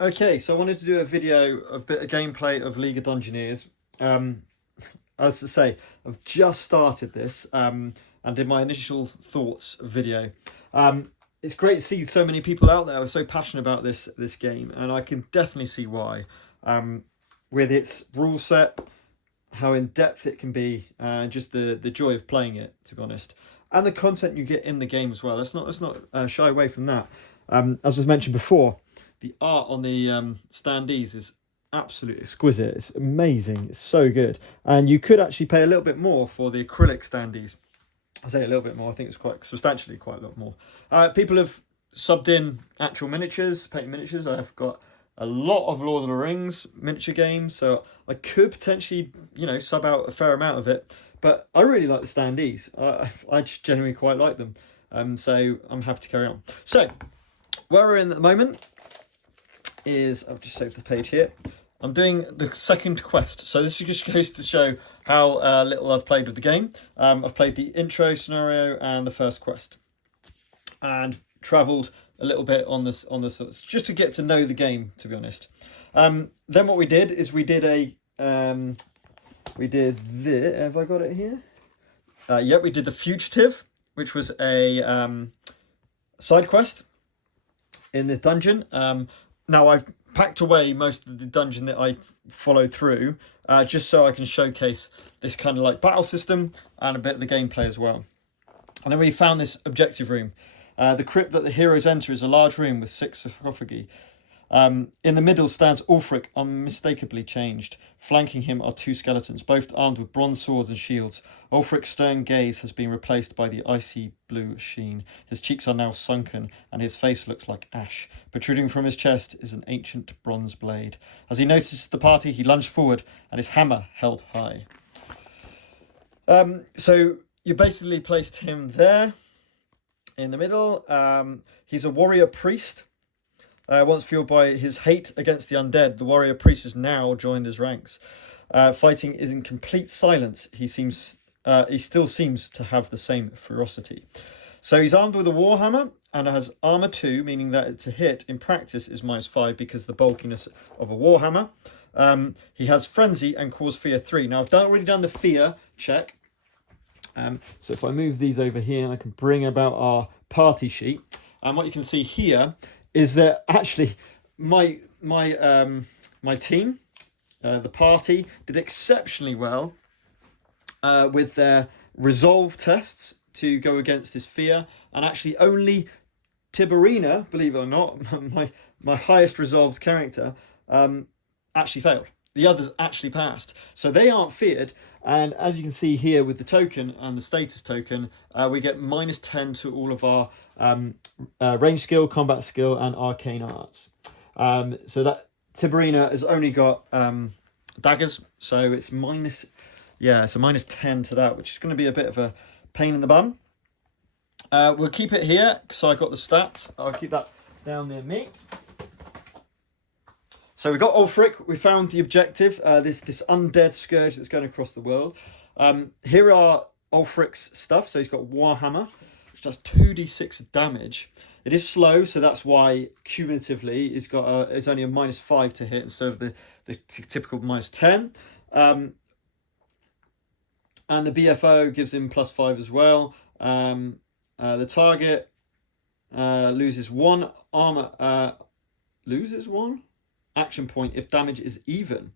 Okay, so I wanted to do a video of bit of gameplay of League of Dungeoneers. As I say, I've just started this and did my initial thoughts video. It's great to see so many people out there who are so passionate about this game, and I can definitely see why. With its rule set, how in depth it can be, and just the joy of playing it, to be honest, and the content you get in the game as well. Let's not shy away from that. As was mentioned before, the art on the standees is absolutely exquisite. It's amazing. It's so good, and you could actually pay a little bit more for the acrylic standees. I say a little bit more. I think it's quite substantially quite a lot more. People have subbed in actual miniatures, painted miniatures. I have got a lot of Lord of the Rings miniature games, so I could potentially, sub out a fair amount of it. But I really like the standees. I just genuinely quite like them. So I'm happy to carry on. So where we're in at the moment is, I've just saved the page here. I'm doing the second quest. So this just goes to show how little I've played with the game. I've played the intro scenario and the first quest, and travelled a little bit on this just to get to know the game, to be honest. Then what we did is we did this. Have I got it here? Yep, we did the Fugitive, which was a side quest in the dungeon. Now I've packed away most of the dungeon that I followed through, just so I can showcase this kind of like battle system and a bit of the gameplay as well. And then we found this objective room. The crypt that the heroes enter is a large room with 6 sarcophagi. In the middle stands Ulfric, unmistakably changed. Flanking him are 2 skeletons, both armed with bronze swords and shields. Ulfric's stern gaze has been replaced by the icy blue sheen. His cheeks are now sunken, and his face looks like ash. Protruding from his chest is an ancient bronze blade. As he notices the party, he lunged forward, and his hammer held high. So you basically placed him there, in the middle. He's a warrior priest. Once fueled by his hate against the undead, the warrior priest has now joined his ranks. Fighting is in complete silence. He still seems to have the same ferocity. So he's armed with a warhammer and has armor 2, meaning that to hit in practice is -5 because of the bulkiness of a warhammer. He has frenzy and cause fear 3. Now I've already done the fear check. So if I move these over here, I can bring about our party sheet. And what you can see here is that actually my team, the party, did exceptionally well with their resolve tests to go against this fear, and actually only Tiberina, believe it or not, my highest resolved character, actually failed. The others actually passed, so they aren't feared. And as you can see here with the token and the status token, we get -10 to all of our range skill, combat skill, and arcane arts. So that Tiberina has only got daggers, so it's it's a -10 to that, which is going to be a bit of a pain in the bum. We'll keep it here, so I got the stats. I'll keep that down near me. So we got Ulfric. We found the objective, this undead scourge that's going across the world. Here are Ulfric's stuff. So he's got Warhammer, which does 2d6 damage. It is slow, so that's why cumulatively it's only a -5 to hit instead of the typical -10. And the BFO gives him +5 as well. The target loses 1 armor. Loses 1 action point if damage is even.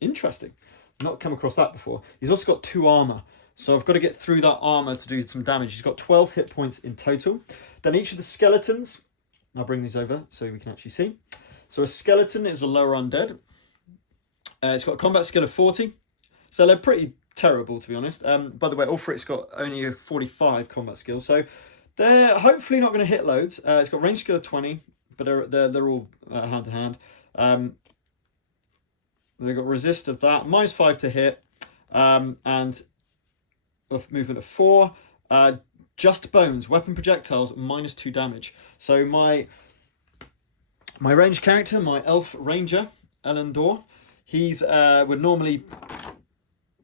Interesting. Not come across that before. He's also got 2 armor, so I've got to get through that armor to do some damage. He's got 12 hit points in total. Then each of the skeletons, I'll bring these over so we can actually see. So a skeleton is a lower undead. It's got a combat skill of 40, so they're pretty terrible, to be honest. By the way, Ulfric's got only a 45 combat skill, so they're hopefully not going to hit loads. It's got range skill of 20, but they're all hand to hand. They've got resist of that, -5 to hit, and of movement of 4. Just bones, weapon projectiles, -2 damage. So my ranged character, my elf ranger, Elendor, he's would normally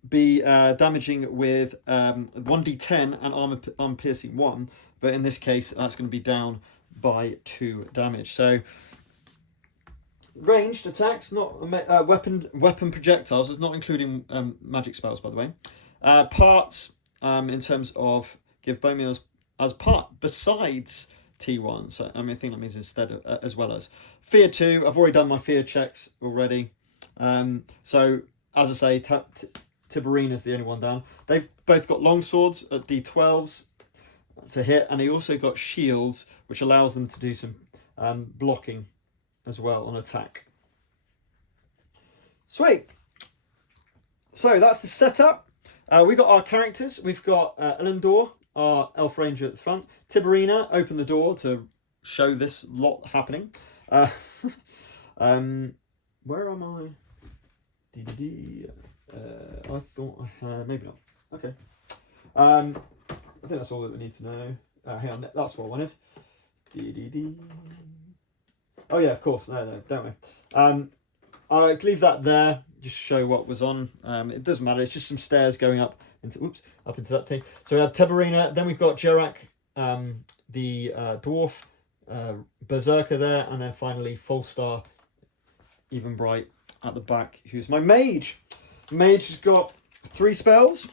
be damaging with 1d10 and armor piercing 1, but in this case that's going to be down by 2 damage. So ranged attacks, not weapon projectiles. It's not including magic spells, by the way. Parts in terms of give bone meals as part besides T1. So I think that means instead of, as well as fear 2. I've already done my fear checks already. So as I say, Tiberina's the only one down. They've both got long swords at D12s to hit, and they also got shields, which allows them to do some blocking as well on attack. Sweet. So that's the setup. We got our characters. We've got Elendor, our elf ranger at the front. Tiberina opened the door to show this lot happening. Where am I? I thought I had, maybe not. Okay. I think that's all that we need to know. Hang on, that's what I wanted. Oh yeah, of course. No, don't we? I'll leave that there. Just show what was on. It doesn't matter. It's just some stairs going up into that thing. So we have Tiberina. Then we've got Jerak, the dwarf, berserker there, and then finally Falstar, even bright at the back, who's my mage. Mage has got 3 spells: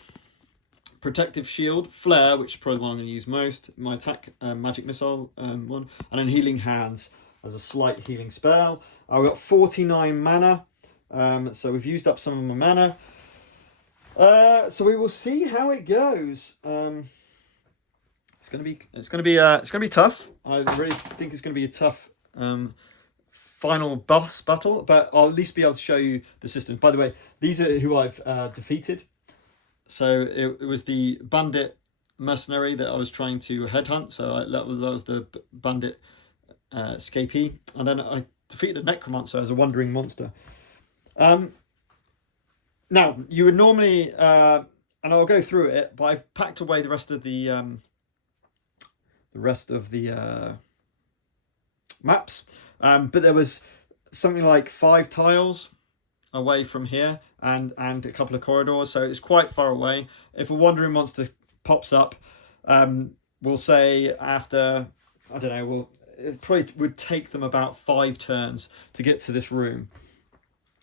protective shield, flare, which is probably the one I'm going to use most, my attack magic missile one, and then healing hands as a slight healing spell. I've got 49 mana, so we've used up some of my mana. So we will see how it goes. It's gonna be tough. I really think it's gonna be a tough final boss battle, but I'll at least be able to show you the system. By the way, these are who I've defeated. So it was the bandit mercenary that I was trying to headhunt. So that was the bandit escapee, and then I defeated a necromancer as a wandering monster. Now you would normally, and I'll go through it, but I've packed away the rest of the maps. But there was something like 5 tiles away from here, and a couple of corridors, so it's quite far away. If a wandering monster pops up, we'll say after, I don't know, it probably would take them about 5 turns to get to this room.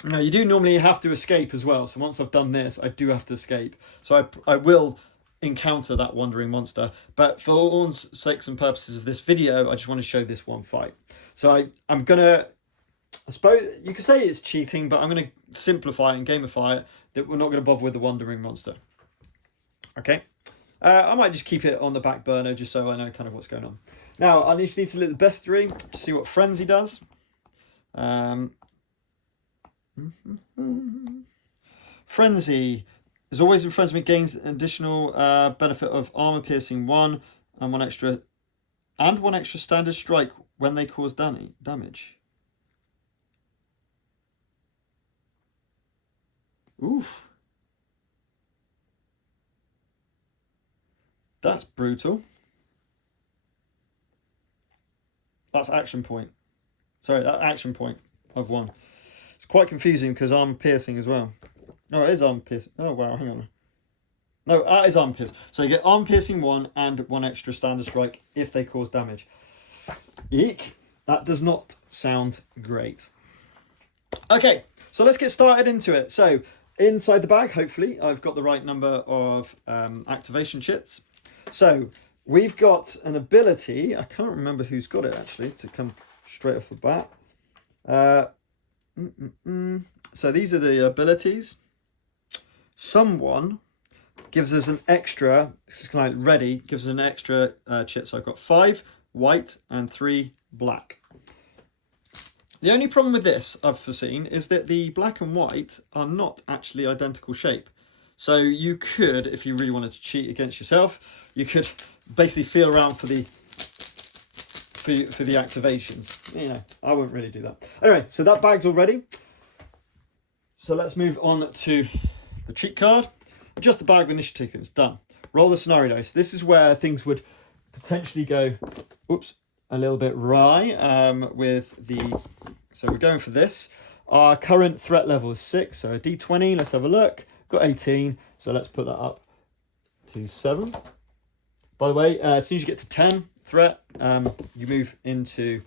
Now you do normally have to escape as well, so once I've done this I do have to escape, so I will encounter that wandering monster, but for all sakes and purposes of this video I just want to show this one fight. So I'm gonna, I suppose you could say it's cheating, but I'm going to simplify it and gamify it, that we're not going to bother with the wandering monster. Okay. I might just keep it on the back burner just so I know kind of what's going on. Now, I just need to look at the bestiary to see what frenzy does. Frenzy is always in frenzy, gains an additional benefit of armor piercing 1 and 1 extra standard strike when they cause damage. Oof. That's brutal. That's action point. Sorry, that action point of 1. It's quite confusing because armor piercing as well. No, it is armor piercing. Oh, wow, hang on. No, that is armor piercing. So you get armor piercing 1 and 1 extra standard strike if they cause damage. Eek. That does not sound great. Okay, so let's get started into it. So inside the bag, hopefully, I've got the right number of activation chits. So we've got an ability. I can't remember who's got it, actually, to come straight off the bat. So these are the abilities. Someone gives us an extra, it's kind of like ready, gives us an extra chit. So I've got 5 white and 3 black. The only problem with this I've foreseen is that the black and white are not actually identical shape. So you could, if you really wanted to cheat against yourself, you could basically feel around for the activations. You know, I wouldn't really do that. Anyway, so that bag's all ready. So let's move on to the cheat card. Just the bag of initiative tokens, done. Roll the scenario dice. This is where things would potentially go, oops, a little bit wry with the, so we're going for this. Our current threat level is 6, so a d20, let's have a look. Got 18, so let's put that up to 7. By the way, as soon as you get to 10 threat, you move into,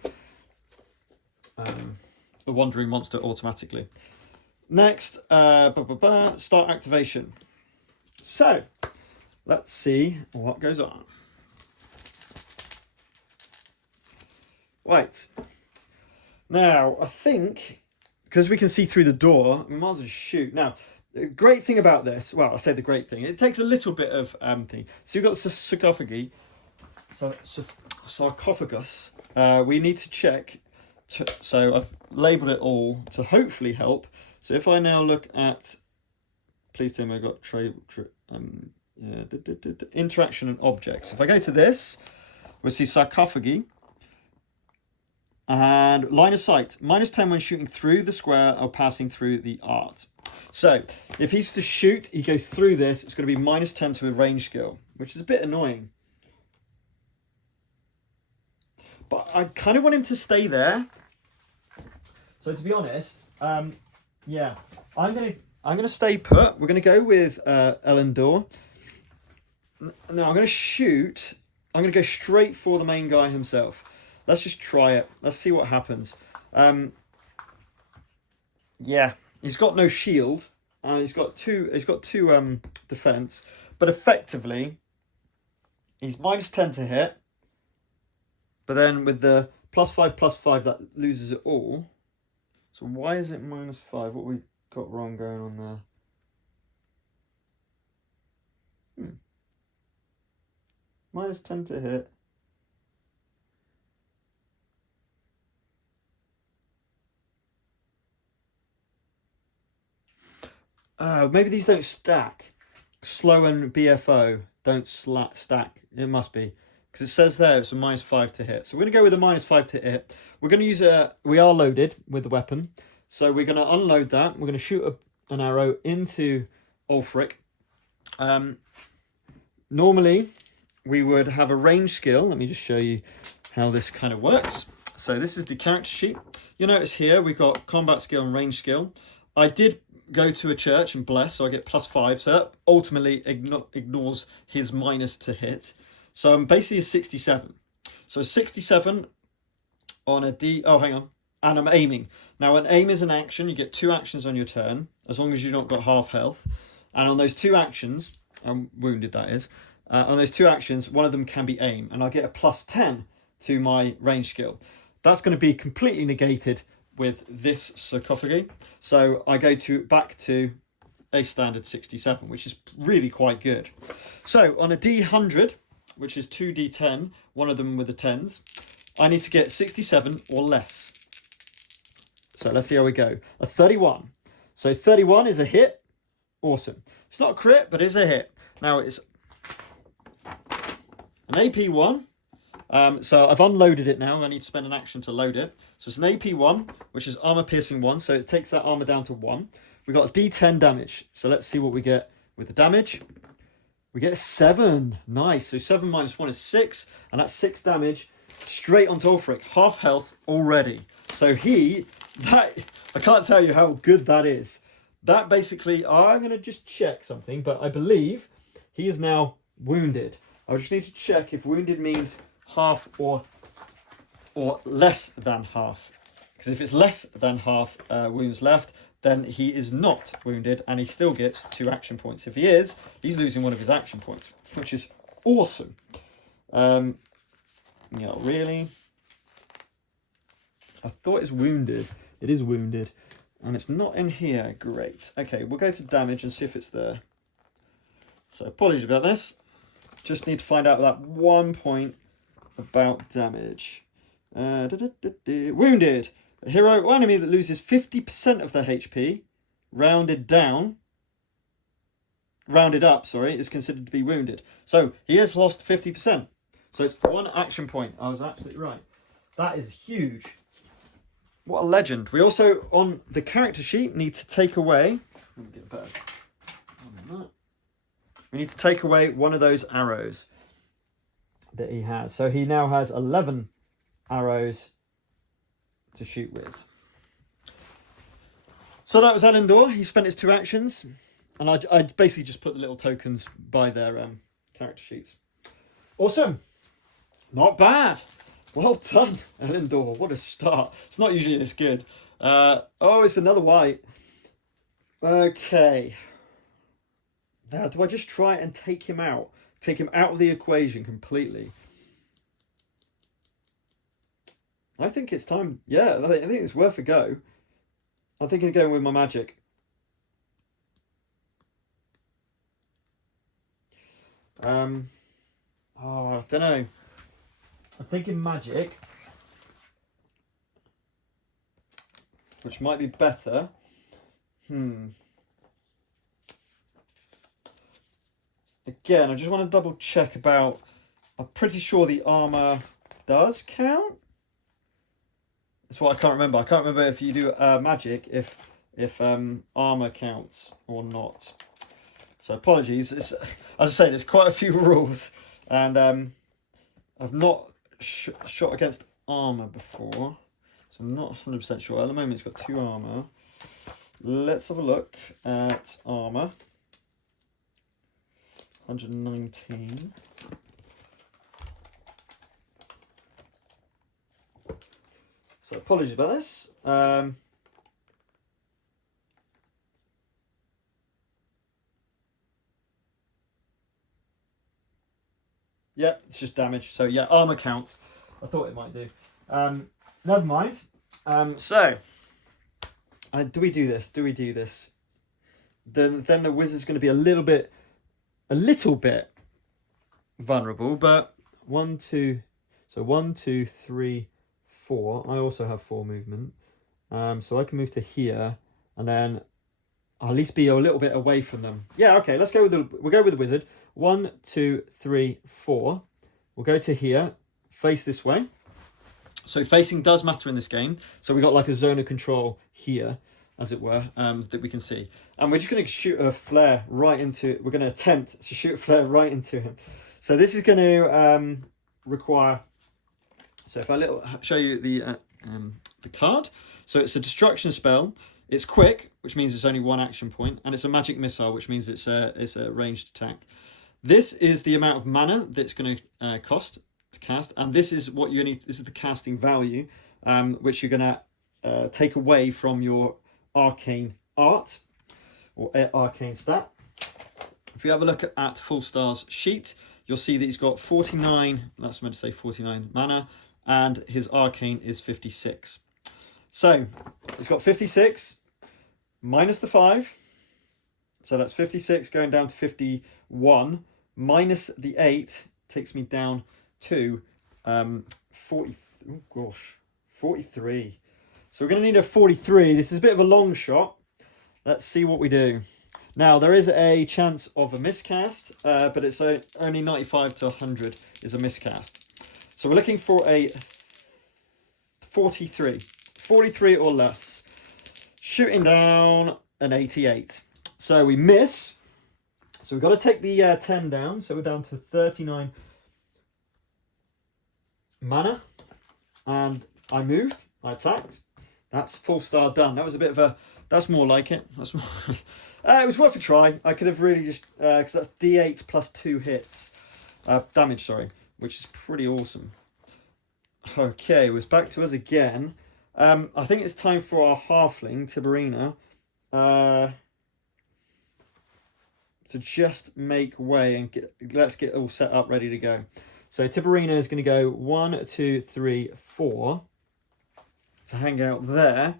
the wandering monster automatically. Next, start activation. So, let's see what goes on. Right. Now, I think, because we can see through the door, we might as well shoot. Now, the great thing about this, well, I say the great thing, it takes a little bit of thing. So you've got the sarcophagus. We need to check. So I've labelled it all to hopefully help. So if I now look at, please tell me I've got interaction and objects. If I go to this, we'll see sarcophagi. And line of sight, -10 when shooting through the square or passing through the art. So if he's to shoot, he goes through this, it's going to be -10 to a range skill, which is a bit annoying. But I kind of want him to stay there. So to be honest, yeah, I'm gonna stay put. We're gonna go with Elendor. Now I'm gonna shoot. I'm gonna go straight for the main guy himself. Let's just try it. Let's see what happens. Yeah, he's got no shield. He's got two defense, but effectively, he's -10 to hit. But then with the +5/+5, that loses it all. So why is it -5? What we got wrong going on there? -10 to hit. Maybe these don't stack. Slow and BFO don't stack. It must be. Because it says there it's a -5 to hit. So we're going to go with a -5 to hit. We're going to use we are loaded with the weapon. So we're going to unload that. We're going to shoot an arrow into Ulfric. Normally, we would have a range skill. Let me just show you how this kind of works. So this is the character sheet. You'll notice here we've got combat skill and range skill. I did go to a church and bless, so I get +5. So that ultimately ignores his minus to hit. So I'm basically a 67. So 67 on a D. Oh, hang on. And I'm aiming. Now, an aim is an action. You get 2 actions on your turn, as long as you've not got half health. And on those 2 actions, I'm wounded, that is. On those 2 actions, one of them can be aim. And I'll get a +10 to my range skill. That's going to be completely negated with this sarcophagi. So I go back to a standard 67, which is really quite good. So on a D100, which is 2d10, one of them with the 10s, I need to get 67 or less. So let's see how we go. A 31. So 31 is a hit. Awesome. It's not a crit, but it's a hit. Now it's an AP1. So I've unloaded it now. I need to spend an action to load it. So it's an AP1, which is armor piercing 1. So it takes that armor down to 1. We've got a D10 damage. So let's see what we get with the damage. We get a 7. Nice. So 7 minus 1 is 6. And that's 6 damage straight onto Ulfric. Half health already. So I can't tell you how good that is. That basically, I'm going to just check something, but I believe he is now wounded. I just need to check if wounded means half or less than half. Because if it's less than half wounds left, then he is not wounded and he still gets 2 action points. If he is, he's losing one of his action points, which is awesome. Yeah, really? I thought it's wounded. It is wounded. And it's not in here. Great. Okay, we'll go to damage and see if it's there. So apologies about this. Just need to find out that 1 point about damage. Wounded. A hero or enemy that loses 50% of their HP, rounded up, is considered to be wounded. So he has lost 50%. So it's 1 action point. I was absolutely right. That is huge. What a legend. We also, on the character sheet, need to take away... Let me get a better... We need to take away one of those arrows that he has. So he now has 11 arrows to shoot with. So that was Elendor. He spent his 2 actions. And I basically just put the little tokens by their character sheets. Awesome. Not bad. Well done, Elendor. What a start. It's not usually this good. Oh, it's another white. Okay. Now, do I just try and take him out? Take him out of the equation completely? I think it's time. Yeah, I think it's worth a go. I'm thinking of going with my magic. Oh, I don't know. I'm thinking magic, which might be better. Again, I just want to double check about. I'm pretty sure the armor does count. That's what I can't remember. I can't remember if you do magic, if armor counts or not. So apologies. As I say, there's quite a few rules, and I've not shot against armor before, so I'm not 100% sure. At the moment, it's got 2 armor. Let's have a look at armor. 119. So apologies about this. Yeah, it's just damage. So yeah, armor counts. I thought it might do. Never mind. So, do we do this? Do we do this? Then the wizard's going to be a little bit vulnerable. But 1, 2. So 1, 2, 3, 4. I also have 4 movement. So I can move to here, and then I'll at least be a little bit away from them. Yeah. Okay. We'll go with the wizard. 1, 2, 3, 4. We'll go to here, face this way. So facing does matter in this game. So we got like a zone of control here, as it were, that we can see. And we're just going to shoot a flare right into. We're going to attempt to shoot a flare right into him. So this is going to require. So if I show you the card. So it's a destruction spell. It's quick, which means it's only 1 action point, and it's a magic missile, which means it's a ranged attack. This is the amount of mana that's going to cost to cast, and this is what you need. This is the casting value, which you're going to take away from your arcane art or arcane stat. If you have a look at Full Star's sheet, you'll see that he's got 49. That's meant to say 49 mana, and his arcane is 56. So he's got 56 minus the 5. So that's 56 going down to 51 minus the 8 takes me down to 43. So we're going to need a 43. This is a bit of a long shot. Let's see what we do. Now, there is a chance of a miscast, but it's only 95 to 100 is a miscast. So we're looking for a 43. 43 or less. Shooting down an 88. So we miss. So we've got to take the 10 down. So we're down to 39 mana. And I moved. I attacked. That's Full Star done. That was a bit of a... That's more like it. That's more, it was worth a try. I could have really just... Because that's D8 plus 2 hits. Damage, sorry. Which is pretty awesome. Okay, it was back to us again. I think it's time for our halfling, Tiberina. To just make way and let's get all set up, ready to go. So Tiberina is going to go 1, 2, 3, 4 to hang out there.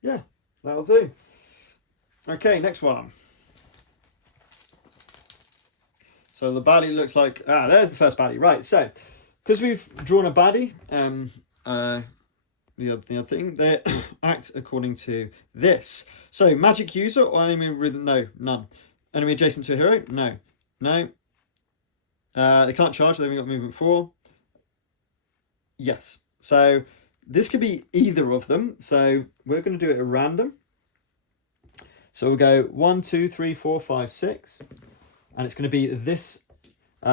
Yeah, that'll do. Okay, next one. So the baddie looks like there's the first baddie. Right, so because we've drawn a baddie, the other thing, they act according to this. So magic user or enemy with none. Enemy adjacent to a hero? No. They can't charge, they've only got movement 4. Yes. So this could be either of them. So we're going to do it at random. So we'll go 1, 2, 3, 4, 5, 6. And it's going to be this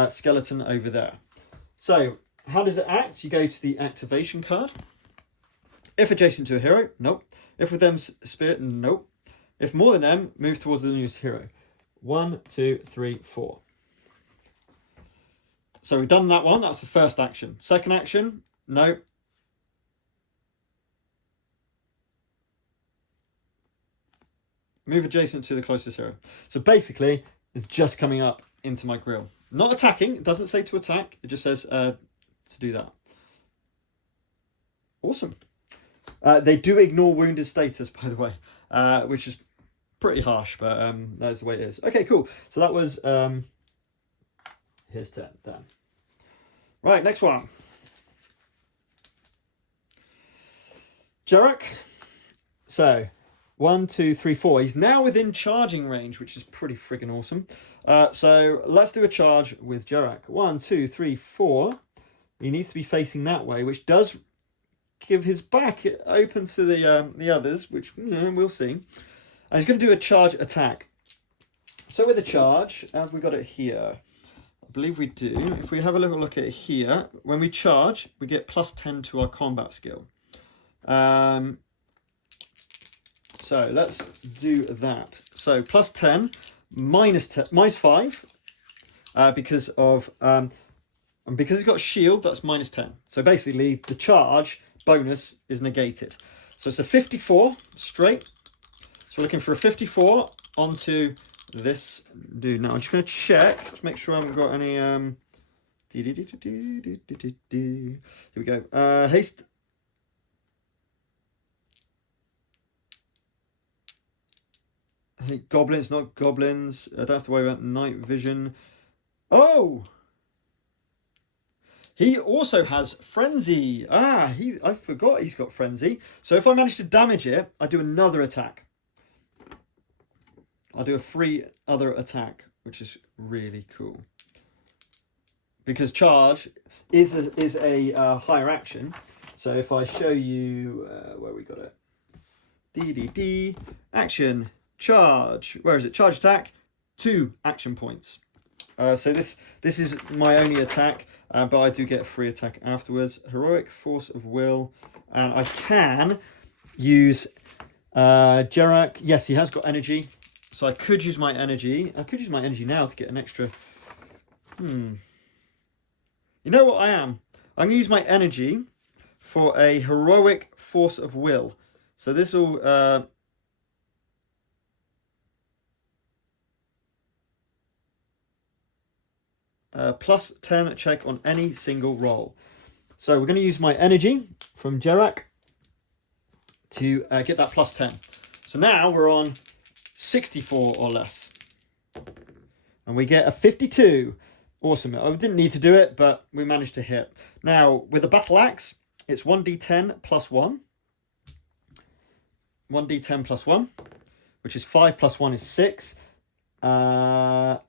skeleton over there. So how does it act? You go to the activation card. If adjacent to a hero, nope. If with them spirit, nope. If more than them, move towards the nearest hero. 1, 2, 3, 4. So we've done that one. That's the first action. Second action, no. Move adjacent to the closest hero. So basically, it's just coming up into my grill. Not attacking. It doesn't say to attack. It just says to do that. Awesome. They do ignore wounded status, by the way, which is pretty harsh, but that's the way it is. Okay, cool. So that was his turn. Done. Right, next one. Jarek. So 1, 2, 3, 4. He's now within charging range, which is pretty friggin' awesome. So let's do a charge with Jarek. 1, 2, 3, 4. He needs to be facing that way, which does give his back open to the others, which we'll see. And he's going to do a charge attack. So with a charge, have we got it here? I believe we do. If we have a little look at it here, when we charge, we get +10 to our combat skill. So let's do that. So +10, -5, because of and because he's got shield, that's -10. So basically, the charge bonus is negated. So it's a 54 straight. So we're looking for a 54 onto this dude. Now I'm just going to check to make sure I haven't got any. Here we go. Haste. Hey, goblins, not goblins. I don't have to worry about night vision. Oh! He also has frenzy. I forgot he's got frenzy. So if I manage to damage it, I do another attack. I'll do a free other attack, which is really cool. Because charge is a higher action. So if I show you where we got it. Action. Charge. Where is it? Charge attack. 2 action points. So this is my only attack, but I do get a free attack afterwards. Heroic force of will, and I can use Jerak. Yes, he has got energy, so I could use my energy. I could use my energy now to get an extra. You know what I am? I'm gonna use my energy for a heroic force of will. So this will. +10 check on any single roll. So we're going to use my energy from Jerak to get that +10. So now we're on 64 or less. And we get a 52. Awesome. I didn't need to do it, but we managed to hit. Now, with a battle axe, it's 1d10 + 1. 1d10 + 1, which is 5 + 1 is 6. 5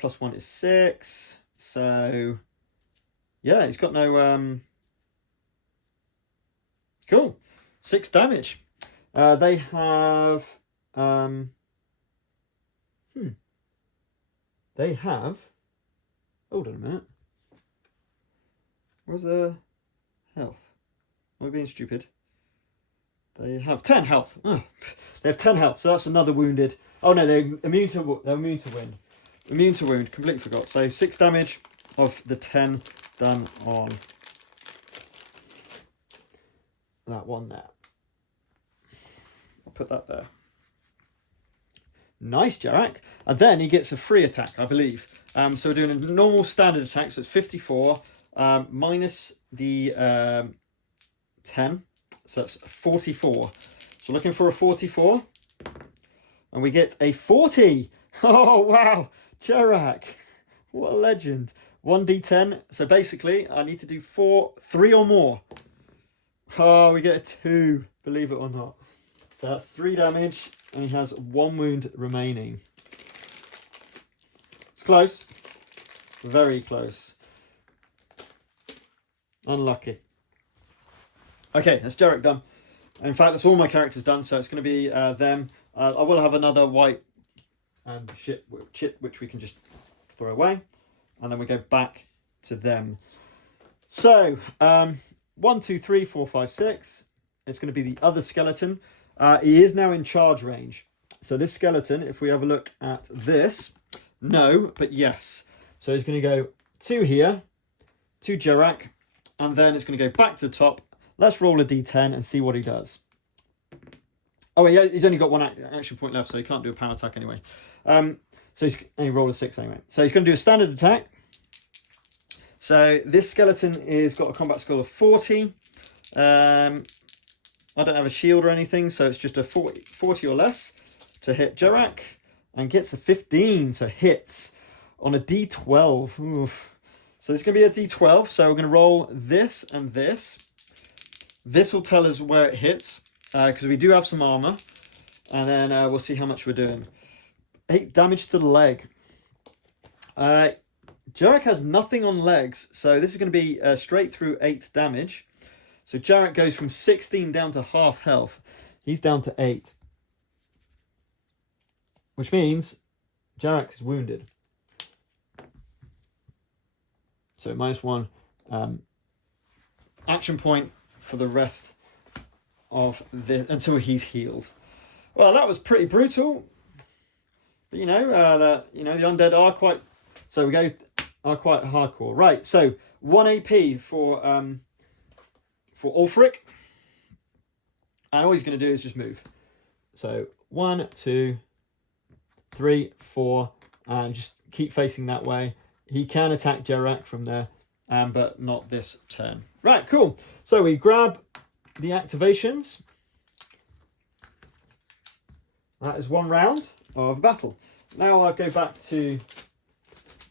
+ 1 is 6. So, yeah, he's got no... Cool. 6 damage. They have... They have... Hold on a minute. Where's the health? Am I being stupid? They have 10 health. Oh, they have 10 health, so that's another wounded. Oh, no, they're immune to wind. Immune to wound, completely forgot. So 6 damage of the 10 done on that one there. I'll put that there. Nice, Jarek. And then he gets a free attack, I believe. So we're doing a normal standard attack, so it's 54 minus the 10. So that's 44. So looking for a 44. And we get a 40. Oh, wow. Jarek, what a legend. 1d10. So basically, I need to do 3 or more. Oh, we get a 2, believe it or not. So that's 3 damage, and he has 1 wound remaining. It's close. Very close. Unlucky. Okay, that's Jarek done. In fact, that's all my characters done, so it's going to be them. I will have another white and chip which we can just throw away, and then we go back to them. So 1, 2, 3, 4, 5, 6. It's going to be the other skeleton. He is now in charge range, So this skeleton, if we have a look at this, no, but yes. So he's going to go to here, to Jarak, and then it's going to go back to the top. Let's roll a d10 and see what he does. Oh, yeah, he's only got one action point left, so he can't do a power attack anyway. So he's only rolled a 6 anyway. So he's going to do a standard attack. So this skeleton is got a combat skill of 40. I don't have a shield or anything, so it's just a 40 or less to hit Jarak, and gets a 15, so hits on a d12. Oof. So it's going to be a d12, so we're going to roll this and this. This will tell us where it hits, because we do have some armor, and then we'll see how much we're doing. 8 damage to the leg. Jarak has nothing on legs, so this is going to be straight through 8 damage. So Jarak goes from 16 down to half health. He's down to 8. Which means Jarak is wounded. So -1 action point for the rest of this until he's healed. Well, that was pretty brutal. But the undead are quite hardcore. Right, so 1 AP for Ulfric. And all he's going to do is just move. So 1, 2, 3, 4, and just keep facing that way. He can attack Jarak from there, but not this turn. Right, cool. So we grab the activations. That is 1 round of battle. Now I'll go back to...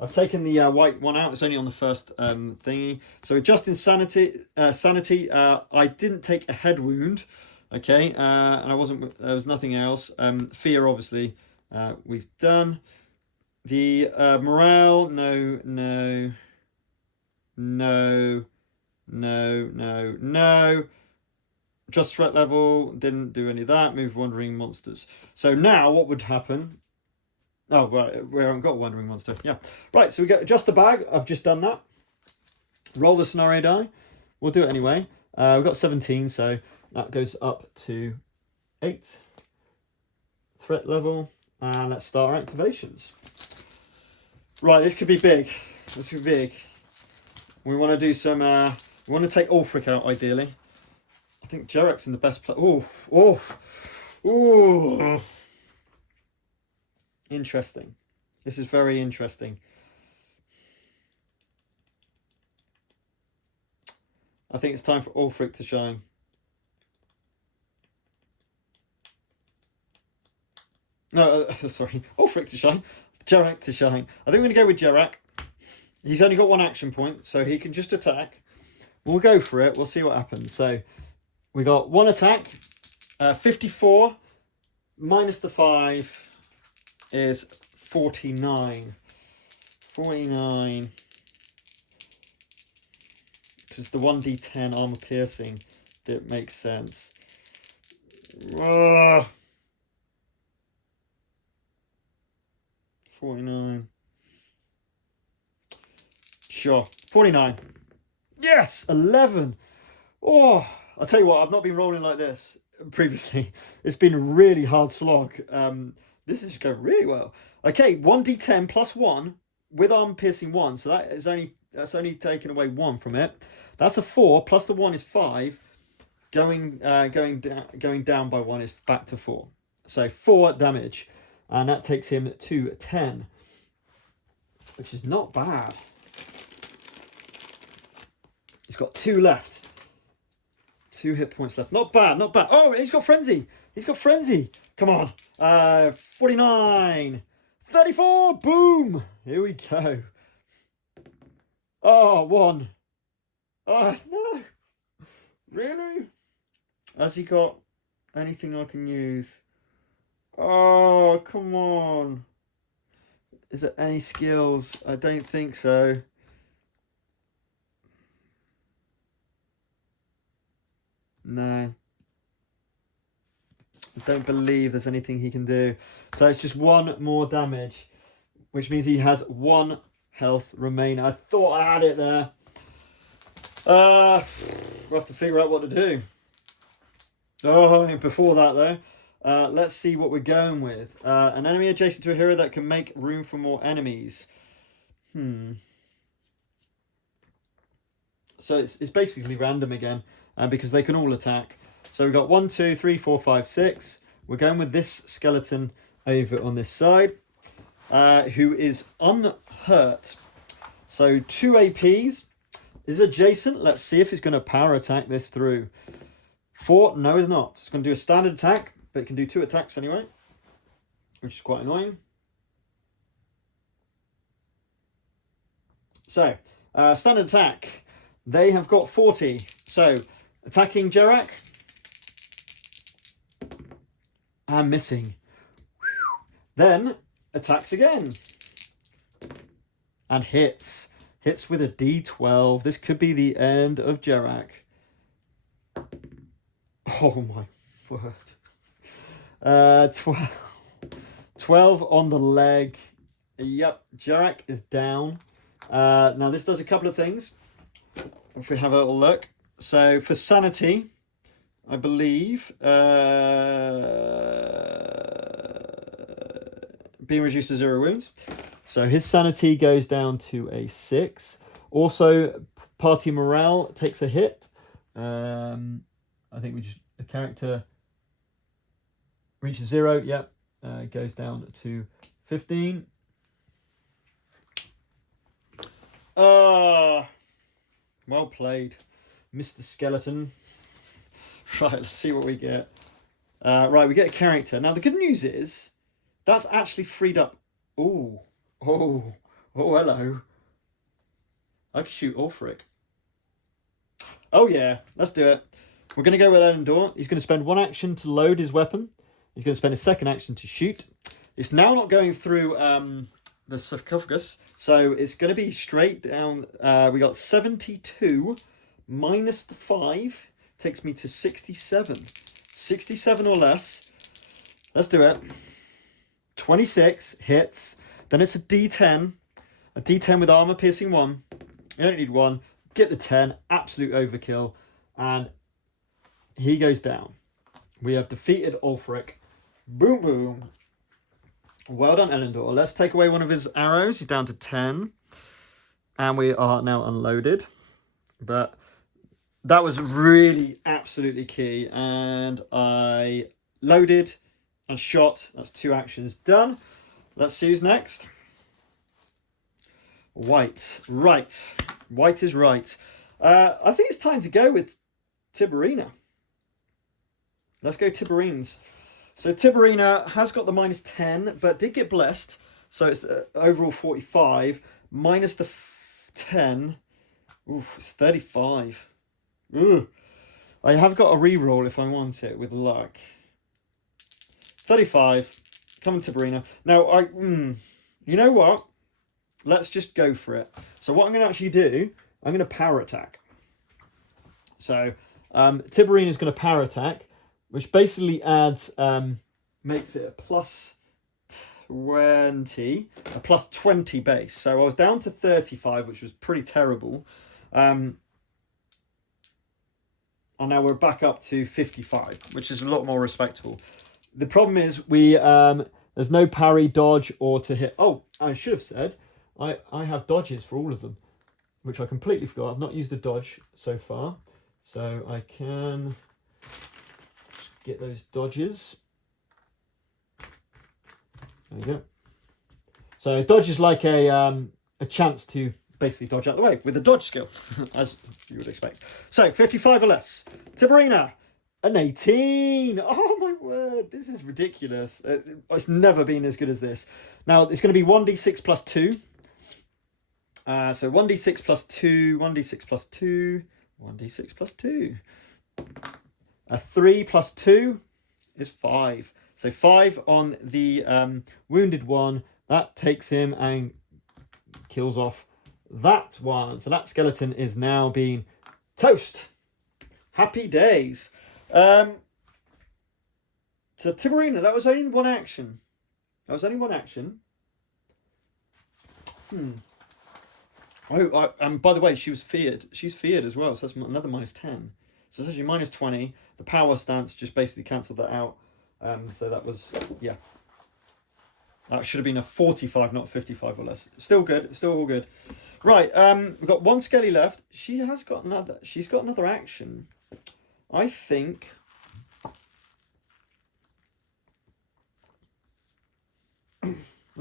I've taken the white one out. It's only on the first thingy. So adjusting sanity. I didn't take a head wound. Okay, and there was nothing else. Fear, obviously, we've done. The morale, no. Just threat level, didn't do any of that. Move wandering monsters. So now what would happen? Oh, right, we haven't got a wandering monster. Yeah. Right, so we get adjust the bag. I've just done that. Roll the scenario die. We'll do it anyway. We've got 17, so that goes up to 8 threat level. And let's start our activations. Right, this could be big. This could be big. We want to do some... we want to take Ulfric out, ideally. I think Jarak's in the best place. Ooh. Interesting. This is very interesting. I think it's time for Ulfric to shine. No, sorry. Ulfric to shine. Jarak to shine. I think we're going to go with Jarak. He's only got 1 action point, so he can just attack. We'll go for it. We'll see what happens. So we got 1 attack. 54 minus the 5 is 49. 49. Because the 1d10 armor piercing that makes sense. 49. Sure. 49. Yes! 11. Oh, I'll tell you what, I've not been rolling like this previously. It's been a really hard slog. This is going really well. Okay, 1d10 plus 1 with armor piercing 1. So that's only taken away 1 from it. That's a 4 plus the 1 is 5. Going down by 1 is back to 4. So 4 damage. And that takes him to 10. Which is not bad. He's got 2 left. 2 hit points left. Not bad, not bad. Oh, he's got frenzy. He's got frenzy. Come on. 49. 34. Boom. Here we go. Oh, 1. Oh, no. Really? Has he got anything I can use? Oh, come on. Is there any skills? I don't think so. No. I don't believe there's anything he can do. So it's just 1 more damage, which means he has 1 health remaining. I thought I had it there. We'll have to figure out what to do. Oh, before that though, Let's see what we're going with. An enemy adjacent to a hero that can make room for more enemies. So it's basically random again, because they can all attack. So we've got 1, 2, 3, 4, 5, 6. We're going with this skeleton over on this side, who is unhurt. So 2 APs. Is adjacent. Let's see if it's going to power attack this through. 4. No, it's not. It's going to do a standard attack, but it can do 2 attacks anyway, which is quite annoying. So, standard attack. They have got 40. So, attacking Jerak. And missing. Then, attacks again. And hits. Hits with a D12. This could be the end of Jerak. Oh my word. 12 on the leg. Yep, Jerak is down. Now this does a couple of things. If we have a little look. So for sanity, I believe, being reduced to 0 wounds. So his sanity goes down to a 6. Also, party morale takes a hit. I think the character reaches 0. Yep, goes down to 15. Well played, Mr. Skeleton. Right, let's see what we get. Right, we get a character. Now the good news is that's actually freed up. Oh, hello. I can shoot Ulfric. Oh yeah, let's do it. We're going to go with Elendor. He's going to spend 1 action to load his weapon. He's going to spend a 2nd action to shoot. It's now not going through the sarcophagus, so it's going to be straight down. We got 72 minus the 5 takes me to 67. 67 or less. Let's do it. 26 hits. Then it's a D10. A D10 with armor piercing 1. You don't need 1. Get the 10. Absolute overkill. And he goes down. We have defeated Ulfric. Boom, boom. Well done, Elendor. Let's take away one of his arrows. He's down to 10. And we are now unloaded. But that was really absolutely key. And I loaded and shot. That's 2 actions done. Let's see who's next. White. Right. White is right. I think it's time to go with Tiberina. Let's go Tiberines. So Tiberina has got the minus 10, but did get blessed. So it's overall 45. Minus the 10. Oof, it's 35. Ooh. I have got a reroll if I want it with luck. 35. Come on, Tiberina. Now, you know what? Let's just go for it. So what I'm going to actually do, I'm going to power attack. So Tiberina is going to power attack, which basically adds, makes it a plus 20 base. So I was down to 35, which was pretty terrible. And now we're back up to 55, which is a lot more respectable. The problem is there's no parry, dodge, or to hit. Oh, I should have said, I have dodges for all of them, which I completely forgot. I've not used a dodge so far. So I can get those dodges. There you go. So dodge is like a chance to basically dodge out the way with a dodge skill, as you would expect. So 55 or less. Tiberina, an 18. Oh my word, this is ridiculous. It's never been as good as this. Now it's going to be 1d6 plus 2. So 1d6 plus 2, 1d6 plus 2, 1d6 plus 2. A 3 plus 2 is 5. So 5 on the wounded one. That takes him and kills off that one. So that skeleton is now being toast. Happy days. So Tiberina, that was only 1 action. Oh, and by the way, she was feared. She's feared as well, so that's another minus 10. So it's actually minus 20. The power stance just basically cancelled that out. So that was, yeah. That should have been a 45, not 55 or less. Still good. Still all good. Right. We've got one Skelly left. She's got another action. I think.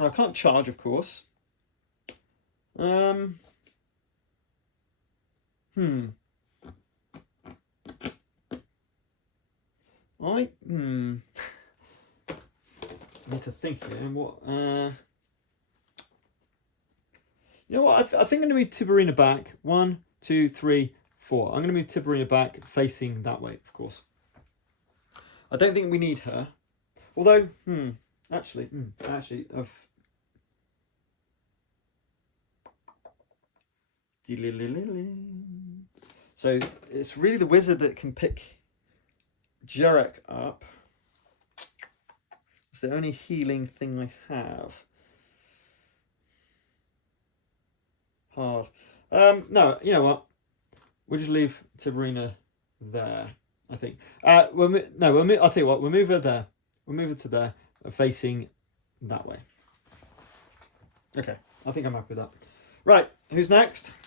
I can't charge, of course. Need to think here. What? You know what? I think I'm going to move Tiberina back. 1, 2, 3, 4. I'm going to move Tiberina back, facing that way, of course. I don't think we need her. Although, actually, of. So it's really the wizard that can pick Jarek up. It's the only healing thing I have. Hard. No, you know what? We'll just leave Tiberina there, I think. I'll tell you what, we'll move her there. We'll move her to there, facing that way. Okay, I think I'm happy with that. Right, who's next?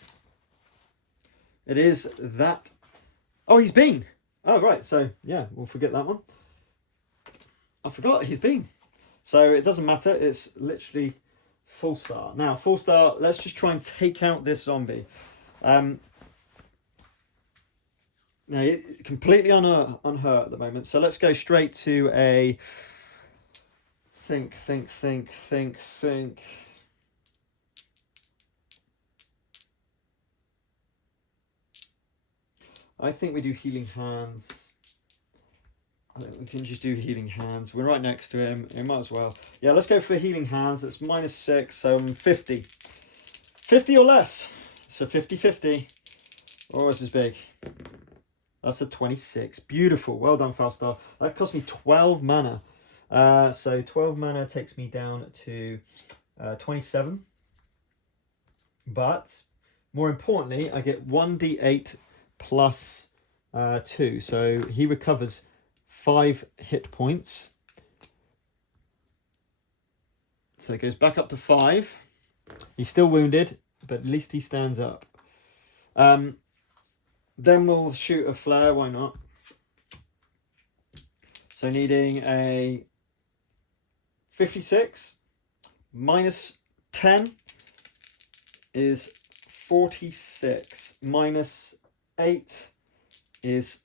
It is that. Oh, he's been. Oh, right, so, yeah, we'll forget that one. I forgot he's been. So it doesn't matter, it's literally full star. Now, full star, let's just try and take out this zombie. Now, completely on her at the moment. So let's go straight to a think. I think we do healing hands. I think we can just do healing hands. We're right next to him. We might as well. Yeah, let's go for healing hands. That's -6, so I'm 50. 50 or less. So 50-50. Oh, this is big. That's a 26. Beautiful. Well done, Falstar. That cost me 12 mana. So 12 mana takes me down to 27. But more importantly, I get 1d8 plus 2. So he recovers 5 hit points. So it goes back up to 5. He's still wounded, but at least he stands up. Then we'll shoot a flare, why not? So needing a 56 -10 is 46. -8 is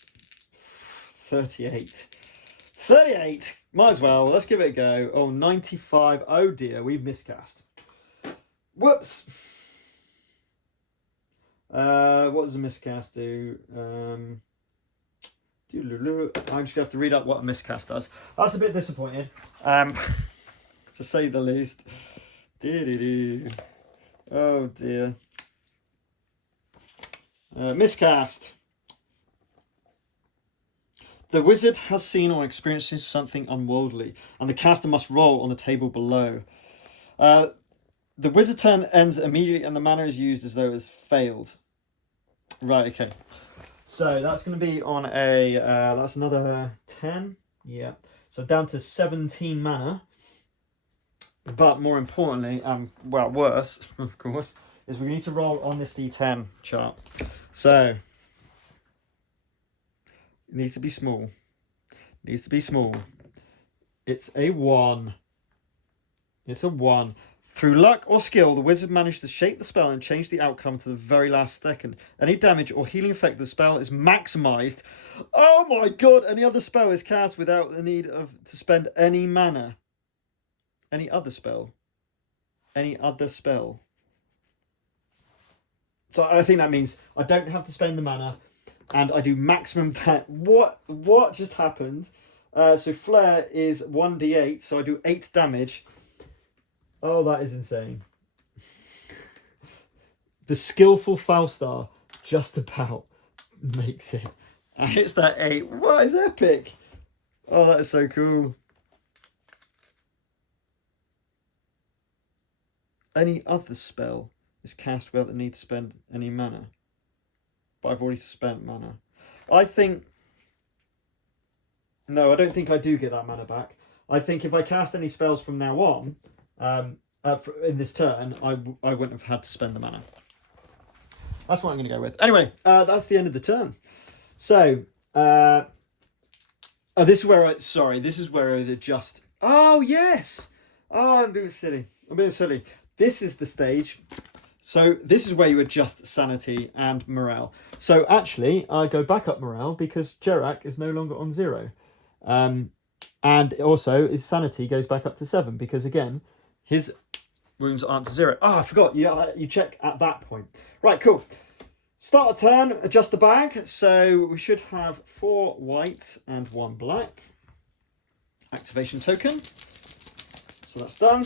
38. 38! Might as well. Let's give it a go. Oh, 95. Oh dear, we've miscast. Whoops! What does a miscast do? I'm just going to have to read up what a miscast does. That's a bit disappointing, to say the least. Oh dear. Miscast. The wizard has seen or experiences something unworldly, and the caster must roll on the table below. The wizard turn ends immediately, and the mana is used as though it has failed. Right, okay. So that's going to be on a, that's another 10. Yeah. So down to 17 mana. But more importantly, well, worse, of course, is we need to roll on this D10 chart. So, it needs to be small. It needs to be small. It's a 1. It's a 1. Through luck or skill, the wizard managed to shape the spell and change the outcome to the very last second. Any damage or healing effect of the spell is maximized. Oh my god! Any other spell is cast without the need to spend any mana. Any other spell. Any other spell. So I think that means I don't have to spend the mana, and I do maximum What just happened? So flare is 1d8, so I do 8 damage. Oh, that is insane. The skillful Falstar just about makes it. And it's that 8. What is epic? Oh, that is so cool. Any other spell is cast without the need to spend any mana. But I've already spent mana. I think No, I don't think I do get that mana back. I think if I cast any spells from now on, in this turn, I wouldn't have had to spend the mana. That's what I'm going to go with. Anyway, that's the end of the turn. So, this is where this is where it adjust. Oh, yes! Oh, I'm being silly. This is the stage. So this is where you adjust sanity and morale. So actually, I go back up morale because Jerak is no longer on 0. And also his sanity goes back up to 7 because, again, his wounds aren't to 0. Oh, I forgot. You check at that point. Right, cool. Start a turn, adjust the bag. So we should have 4 white and 1 black. Activation token. So that's done.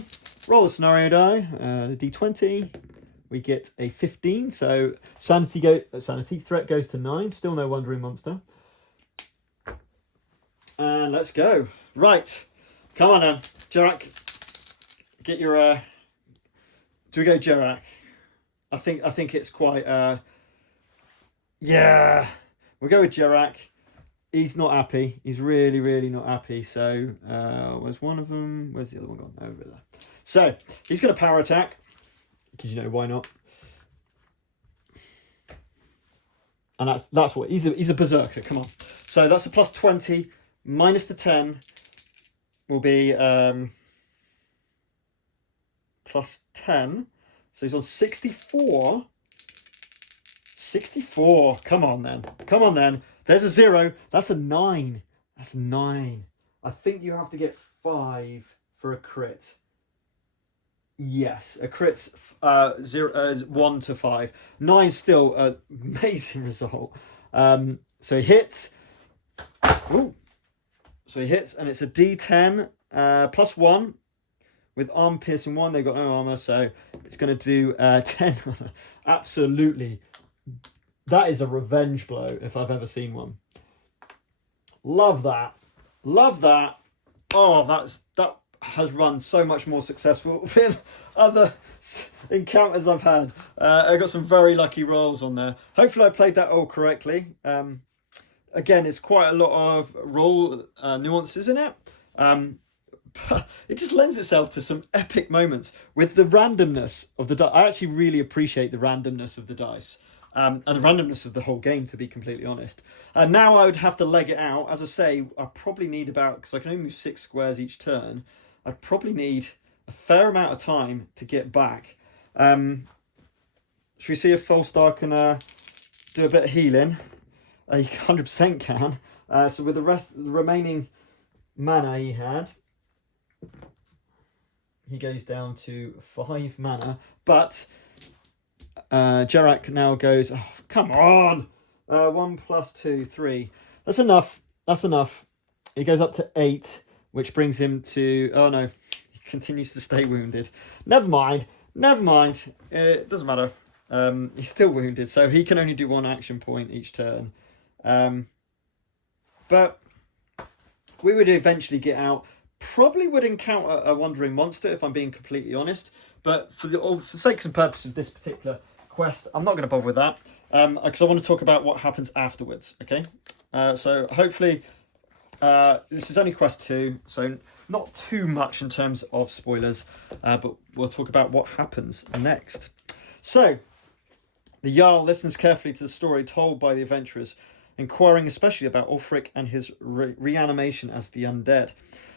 Roll a scenario die, the d20. We get a 15. So sanity threat goes to 9. Still no wandering monster. And let's go. Right. Come on then. Jerak. Get your do we go Jerak? I think it's quite yeah. We'll go with Jerak. He's not happy. He's really, really not happy. So where's one of them? Where's the other one gone? Over there. So he's gonna power attack. Because you know why not? And that's what he's a berserker. Come on. So that's a plus 20 minus the 10 will be plus 10. So he's on 64. 64. Come on then. There's a 0. That's a 9. That's 9. I think you have to get 5 for a crit. Yes, a crit's 1 to 5. 9's still an amazing result. So he hits. Ooh. So he hits, and it's a D10 plus 1 with arm piercing 1. They've got no armor, so it's going to do 10. Absolutely, that is a revenge blow if I've ever seen one. Love that. Oh, that has run so much more successful than other encounters I've had. I got some very lucky rolls on there. Hopefully I played that all correctly. Again, it's quite a lot of roll nuances in it. But it just lends itself to some epic moments with the randomness of the dice. I actually really appreciate the randomness of the dice. And the randomness of the whole game, to be completely honest. And now I would have to leg it out. As I say, I probably need about, because I can only move 6 squares each turn, I'd probably need a fair amount of time to get back. Should we see if Folstar can do a bit of healing? He 100% can. So with the remaining mana he had, he goes down to 5 mana. But Jerak now goes, oh, come on! 1 plus 2, 3. That's enough. He goes up to 8, which brings him to... Oh no, he continues to stay wounded. Never mind. It doesn't matter. He's still wounded, so he can only do 1 action point each turn. But we would eventually get out. Probably would encounter a wandering monster, if I'm being completely honest. But for the sake and purpose of this particular quest, I'm not going to bother with that. Because I want to talk about what happens afterwards, okay? So hopefully... this is only quest 2, so not too much in terms of spoilers, but we'll talk about what happens next. So, the Jarl listens carefully to the story told by the adventurers, inquiring especially about Ulfric and his reanimation as the undead.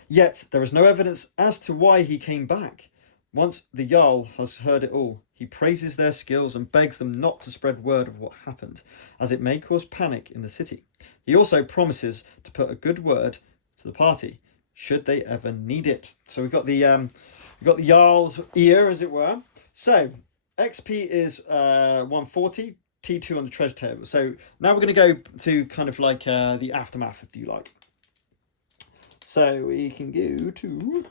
Yet, there is no evidence as to why he came back. Once the Jarl has heard it all, he praises their skills and begs them not to spread word of what happened, as it may cause panic in the city. He also promises to put a good word to the party, should they ever need it. So we've got the Jarl's ear, as it were. So XP is 140, T2 on the treasure table. So now we're going to go to kind of like the aftermath, if you like. So we can go to...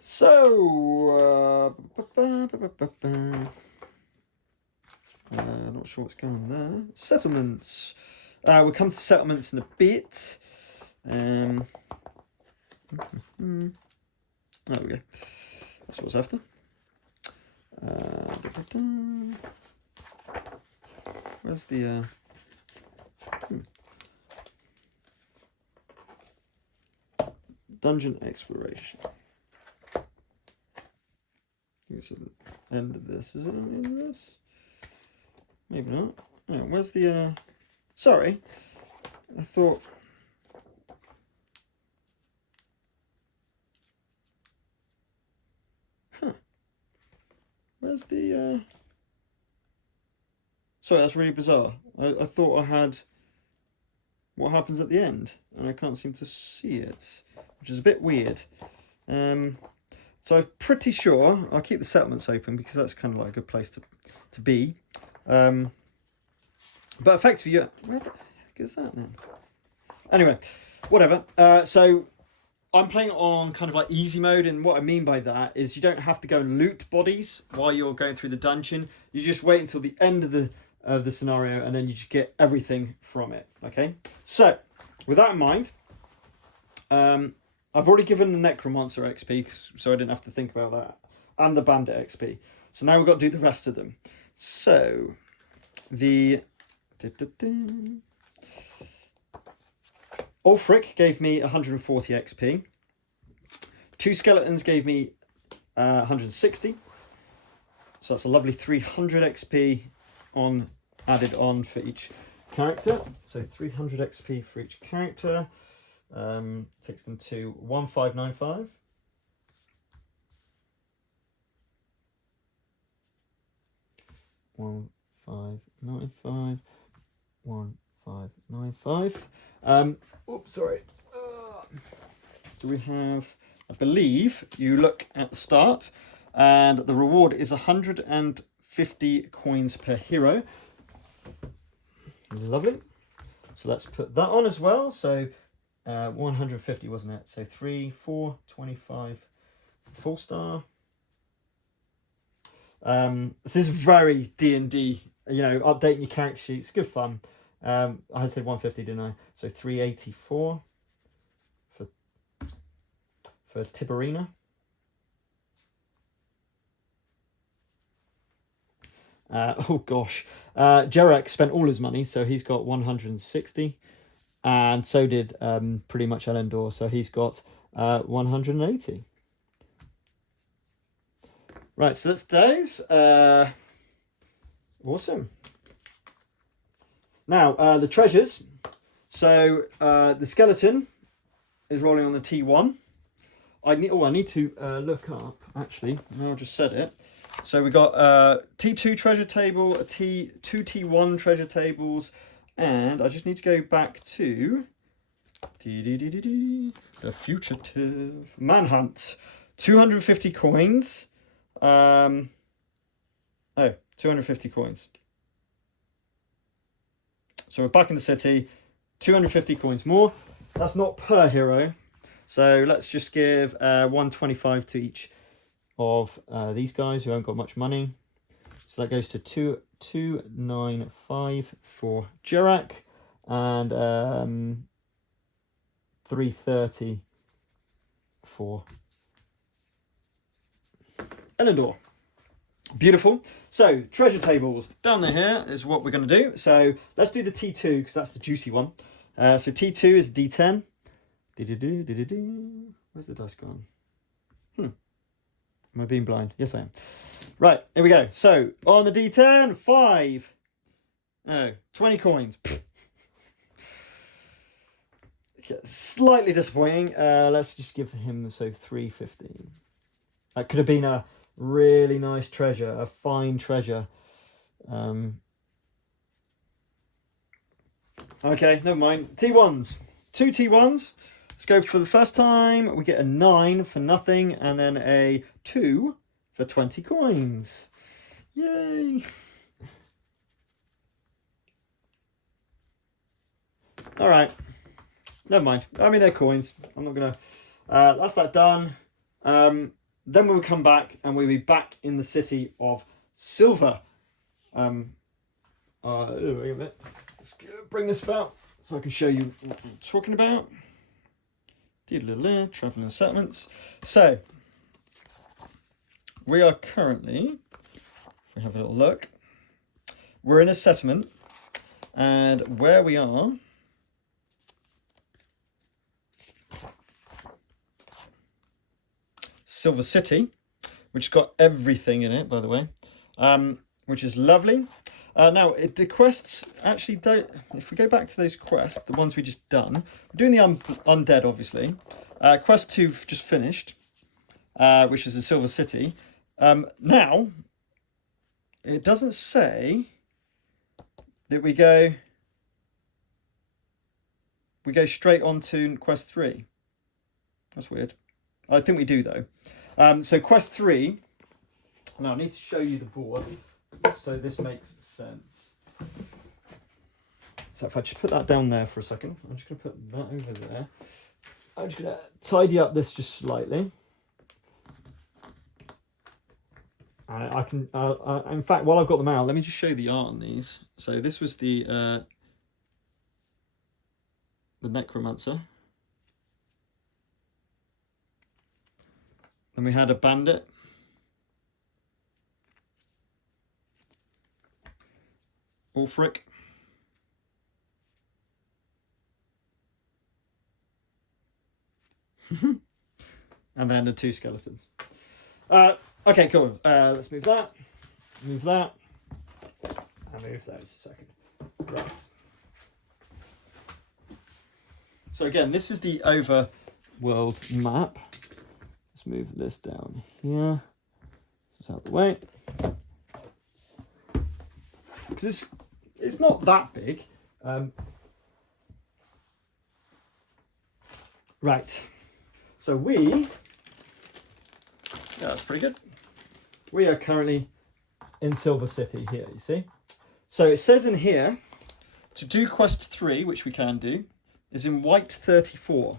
So, not sure what's going on there. Settlements. We'll come to settlements in a bit. There we go. That's what's after. Where's the... Dungeon exploration. I think it's at the end of this. Is it at the end of this? Maybe not. Oh, where's the... Sorry. I thought... Huh. Where's the... Sorry, that's really bizarre. I thought I had what happens at the end, and I can't seem to see it, which is a bit weird. So I'm pretty sure I'll keep the settlements open because that's kind of like a good place to be. But effectively, where the heck is that then? Anyway, whatever. So I'm playing on kind of like easy mode, and what I mean by that is you don't have to go and loot bodies while you're going through the dungeon. You just wait until the end of the scenario, and then you just get everything from it. Okay. So with that in mind, I've already given the Necromancer XP, so I didn't have to think about that, and the Bandit XP. So now we've got to do the rest of them. So the Ulfric gave me 140 XP. 2 skeletons gave me 160. So that's a lovely 300 XP added on for each character. So 300 XP for each character. Takes them to 1595. One five nine five. 1595. Oops, sorry. Do we have? I believe you look at the start, and the reward is 150 coins per hero. Lovely. So let's put that on as well. So 150, wasn't it? So 3, 4, 25 full star. This is very D&D, updating your character sheets. Good fun. I had said 150, didn't I? So 384 for Tiberina. Oh gosh, Jarek spent all his money, so he's got 160, and so did pretty much Elendor, so he's got 180. Right, so that's those. Awesome. Now the treasures. So the skeleton is rolling on the T1. I need to look up actually. Now I just said it. So we got T2 treasure table, a two T1 treasure tables, and I just need to go back to the fugitive manhunt. 250 coins. 250 coins. So we're back in the city. 250 coins more. That's not per hero. So let's just give 125 to each of these guys who haven't got much money. So that goes to 295 for Jirak, and 330 for Elendor. Beautiful. So treasure tables down there here is what we're going to do. So let's do the T2 because that's the juicy one. So T2 is D10. Where's the dice gone? Am I being blind? Yes, I am. Right, here we go. So on the D10, 20 coins. Okay, slightly disappointing. Let's just give him 350. That could have been a really nice treasure, a fine treasure. Okay, never mind. T1s. 2 T1s. Let's go for the first time. We get a 9 for nothing, and then a 2 for 20 coins. Yay! All right. Never mind. I mean, they're coins. I'm not gonna. That's that done. Then we'll come back, and we'll be back in the city of Silver. Wait a minute. Let's bring this about so I can show you what I'm talking about. Traveling settlements. So we are currently, if we have a little look, we're in a settlement And where we are, Silver City, which got everything in it, by the way, which is lovely. Now, the quests actually don't... If we go back to those quests, the ones we just done, we're doing the undead, obviously. Quest 2 just finished, which is the Silver City. Now, it doesn't say that we go straight on to Quest 3. That's weird. I think we do, though. So Quest 3... Now, I need to show you the board, so this makes sense. So if I just put that down there for a second, I'm just going to put that over there. I'm just going to tidy up this just slightly. I can, in fact, while I've got them out, let me just show you the art on these. So this was the Necromancer. Then we had a Bandit. Ulfric. And then the 2 skeletons. Okay, cool. Let's move that, and move those a second. Right. So again, this is the overworld map. Let's move this down here. It's out the way. Because it's not that big. Right. So yeah, that's pretty good. We are currently in Silver City here, you see. So it says in here, to do Quest 3, which we can do, is in White 34.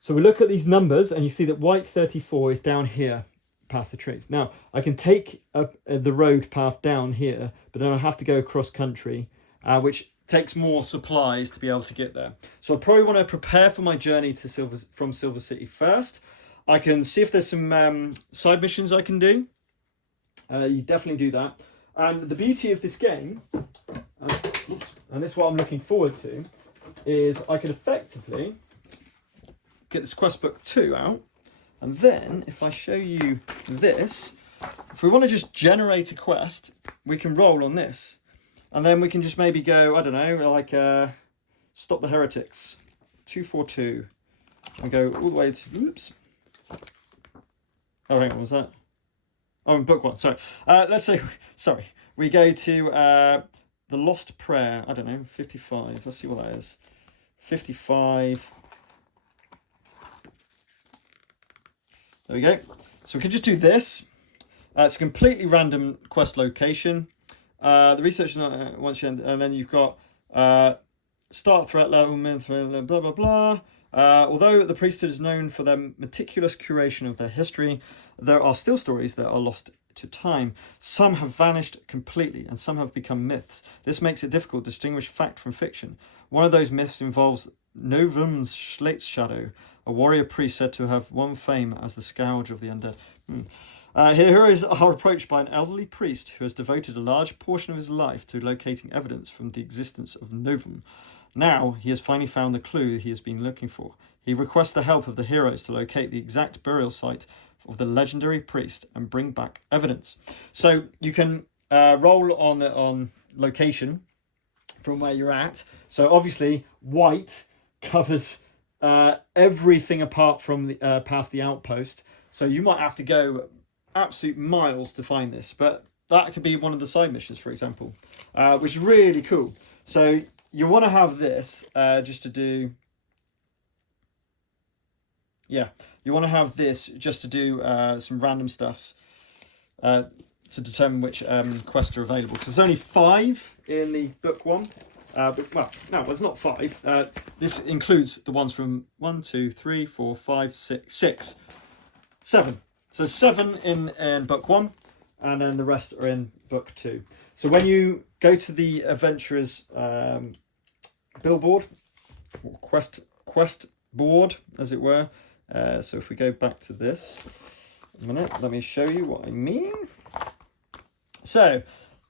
So we look at these numbers and you see that White 34 is down here past the trees. Now, I can take the road path down here, but then I have to go across country, which takes more supplies to be able to get there. So I probably want to prepare for my journey to from Silver City first. I can see if there's some side missions I can do. You definitely do that. And the beauty of this game, and this is what I'm looking forward to, is I can effectively get this quest book 2 out. And then if I show you this, if we want to just generate a quest, we can roll on this. And then we can just maybe go, I don't know, like Stop the Heretics, 242. And go all the way to, oops. Oh, hang on, what was that? Oh, in book 1, sorry. Let's say, sorry, we go to The Lost Prayer, I don't know, 55. Let's see what that is. 55. There we go. So we can just do this. It's a completely random quest location. The research is not once you end, and then you've got start threat level, min threat, blah blah blah. Although the priesthood is known for their meticulous curation of their history, there are still stories that are lost to time. Some have vanished completely, and some have become myths. This makes it difficult to distinguish fact from fiction. One of those myths involves Novum's Shadow, a warrior priest said to have won fame as the scourge of the undead. Heroes are approached by an elderly priest who has devoted a large portion of his life to locating evidence from the existence of Novum. Now he has finally found the clue he has been looking for. He requests the help of the heroes to locate the exact burial site of the legendary priest and bring back evidence. So you can roll on location from where you're at. So obviously white covers everything apart from the past the outpost. So you might have to go absolute miles to find this, but that could be one of the side missions, for example, which is really cool. So you want to have this just to do, you want to have this just to do some random stuffs to determine which quests are available. Because there's only 5 in the book 1. But, well, no, it's not 5. This includes the ones from 1, 2, 3, 4, 5, 6, 7. So 7 in book 1, and then the rest are in book 2. So when you go to the adventurers billboard, or quest board, as it were. So if we go back to this, a minute, let me show you what I mean. So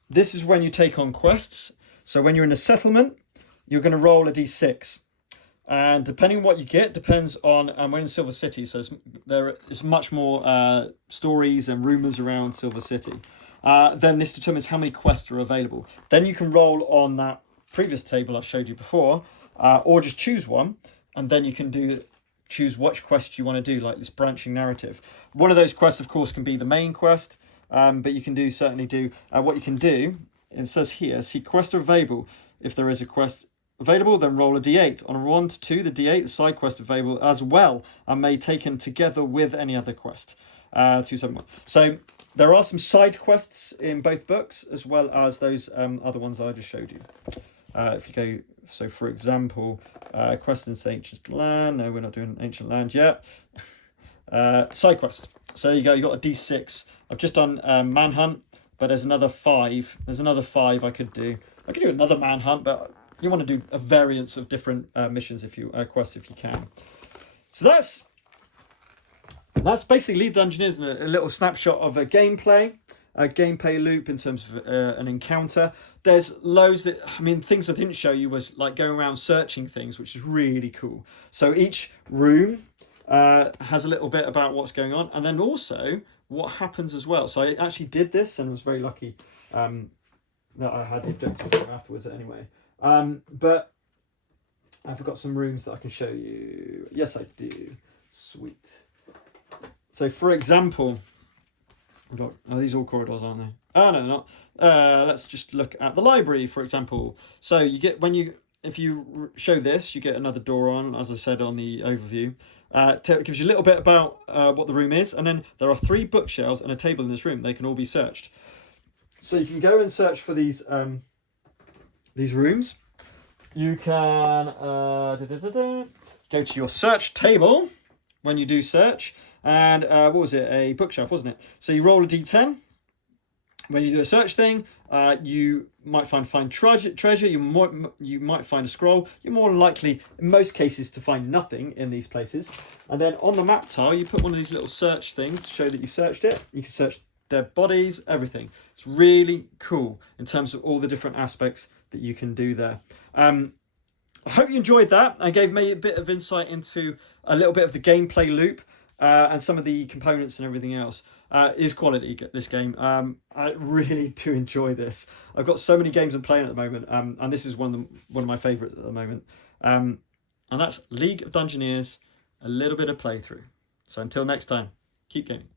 this is when you take on quests. So when you're in a settlement, you're going to roll a d6. And depending on what you get, depends on, we're in Silver City, so there is much more stories and rumours around Silver City. Then this determines how many quests are available. Then you can roll on that previous table I showed you before, or just choose one, and then you can choose which quest you want to do, like this branching narrative. One of those quests, of course, can be the main quest, but you can certainly do what you can do. It says here, see quests are available. If there is a quest available, then roll a d8. On a 1 to 2, the d8, the side quest available as well, and may taken together with any other quest. 271. So there are some side quests in both books, as well as those other ones I just showed you. If you go, so for example, quest in Ancient Land. No, we're not doing Ancient Land yet. Side quest. So there you go. You got a d6. I've just done Manhunt, but there's another 5. There's another 5 I could do. I could do another Manhunt, but you want to do a variance of different missions quests if you can. So that's basically League of Dungeoneers, and a little snapshot of a gameplay loop in terms of an encounter. There's loads things I didn't show you was like going around searching things, which is really cool. So each room has a little bit about what's going on, and then also what happens as well. So I actually did this and was very lucky that I had the objective afterwards anyway. But I've got some rooms that I can show you. Yes, I do. Sweet. So for example, these are all corridors, aren't they? Oh no, not. Let's just look at the library, for example. So you get, if you show this, you get another door on, as I said on the overview. It gives you a little bit about what the room is, and then there are 3 bookshelves and a table in this room. They can all be searched. So you can go and search for these rooms. You can go to your search table when you do search, and what was it? A bookshelf, wasn't it? So you roll a d10. When you do a search thing, you might find treasure. You might find a scroll. You're more likely, in most cases, to find nothing in these places. And then on the map tile, you put one of these little search things to show that you searched it. You can search dead bodies, everything. It's really cool in terms of all the different aspects that you can do there. I hope you enjoyed that. I gave me a bit of insight into a little bit of the gameplay loop and some of the components and everything else. Is quality, this game. I really do enjoy this. I've got so many games I'm playing at the moment, and this is one of my favourites at the moment. And that's League of Dungeoneers, a little bit of playthrough. So until next time, keep gaming.